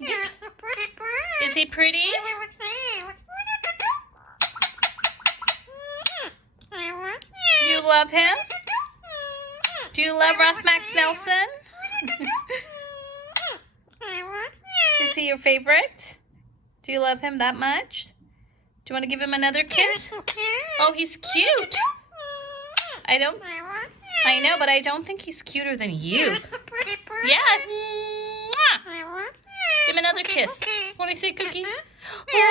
Is he pretty? You love him? Do you love Ross Max Nelson? Is he your favorite? Do you love him that much? Do you want to give him another kiss? Oh, he's cute. I know, but I don't think he's cuter than you. Yeah. Give him another kiss. Want to say cookie? Oh.